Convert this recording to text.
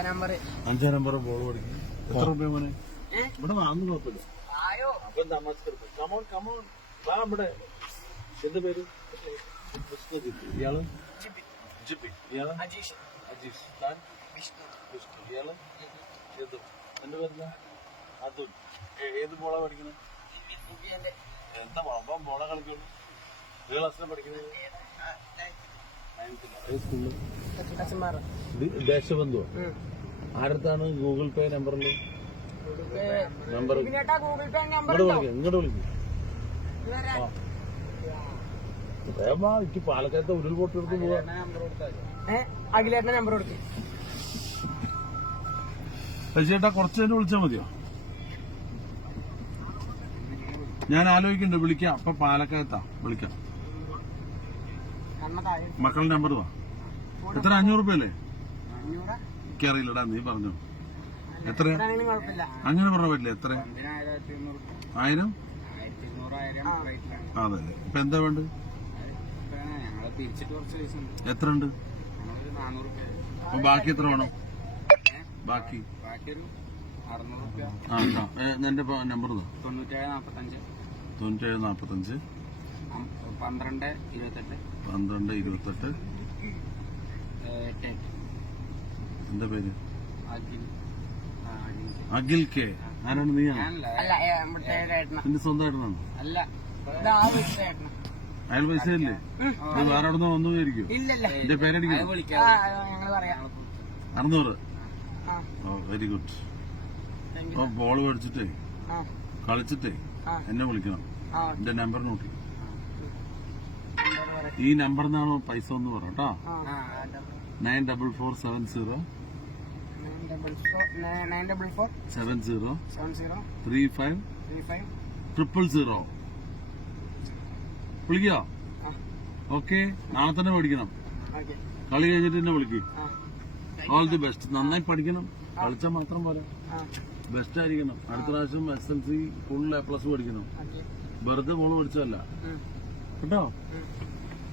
അഞ്ചാം നമ്പർ അഞ്ചാം number ball പഠിക്കും എത്ര രൂപ മോനെ? ഇവിടെ വാങ്ങുന്നു കുഴപ്പമില്ല. ആയോ അപ്പൊ താമസിക്കരുത് കമോൺ കമോൺ വാ ഇവിടെ. എന്ത് പേര്? കൃഷ്ണജിത്ത്. ഇയാൾ? ജിബി. ഇയാൾ? അജീഷ്. അജീഷ്. താൻ? വിഷ്ണു. വിഷ്ണു. ഇയാൾ? ഏതു എന്റെ പേരുന്ന അതുൽ. ഏത് ബോളാ പഠിക്കുന്നത് എന്താ ബോള ബോള കളിക്കുള്ളൂ ഏത് ക്ലാസ്സിലാണ് പഠിക്കുന്നത് ദേശബന്ധുവോ. ആരത്താണ് ഗൂഗിൾ പേ നമ്പറിൽ നമ്പർ. ഇതിനേട്ടാ ഗൂഗിൾ പേ നമ്പർ ഇങ്ങോട്ട് വിളിക്കും ഇങ്ങോട്ട് വിളിക്കും. ഇതുവരെ. വേഗം വാ, എനിക്ക് പാലക്കാലത്തെ ഉരുൾപൊട്ടെടുത്ത് പോവാ. അഖിലേട്ടന്റെ നമ്പർ കൊടുക്കും. ചേട്ടാ കുറച്ച് നേരം വിളിച്ചാൽ മതിയോ? ഞാൻ ആലോചിക്കുന്നുണ്ട് വിളിക്കാം. അപ്പൊ പാലക്കാലത്താ വിളിക്കാം. മക്കളുടെ നമ്പർ വാ. എത്ര? അഞ്ഞൂറ് രൂപയല്ലേ? എനിക്കറിയില്ലടാ നീ പറഞ്ഞു. എത്ര? അങ്ങനെ പറഞ്ഞ പറ്റില്ല? എത്ര? ആയിരം? അതെ അതെ ഇപ്പൊ എന്താ വേണ്ടത്? എത്ര ഉണ്ട്. ബാക്കി എത്ര വേണം? ബാക്കി. എന്റെ നമ്പർ തൊണ്ണൂറ്റേഴ് നാപ്പത്തഞ്ച്. തൊണ്ണൂറ്റേഴ് നാപ്പത്തഞ്ച്. പന്ത്രണ്ട് ഇരുപത്തെട്ട്. പന്ത്രണ്ട് ഇരുപത്തെട്ട്. എട്ട് എന്താ പേര്? അഖിൽ. അഖിൽ. കെ. ആരാണ് നീ. നിന്റെ സ്വന്തം. അയാൾ പൈസ ഇല്ലേ ഇത് വേറെ എവിടെ നിന്ന് വന്നു ഇല്ലല്ല. എന്റെ പേരടിക്കും അറുന്നൂറ്. ആ. ഓ വെരി ഗുഡ്. അപ്പൊ ബോൾ മേടിച്ചിട്ടേ ആ. കളിച്ചിട്ടേ എന്നെ വിളിക്കണം. ആ. എന്റെ നമ്പർ നോക്കി. നമ്പർ നമ്പറിൽ ഈ നമ്പറിനാണോ പൈസ ഒന്ന് പറ കേട്ടോ nine double four seven zero seven zero three five triple zero വിളിക്കോ? ഓക്കെ നാളെ തന്നെ പഠിക്കണം. കളി കഴിഞ്ഞിട്ട് തന്നെ വിളിക്കും. ഓൾ ദി ബെസ്റ്റ് നന്നായി പഠിക്കണം. കളിച്ച മാത്രം പോരാ. ബെസ്റ്റ് ആയിരിക്കണം. അടുത്ത പ്രാവശ്യം S L C full A plus പഠിക്കണം. വെറുതെ ഫോൺ പഠിച്ചതല്ല കേട്ടോ?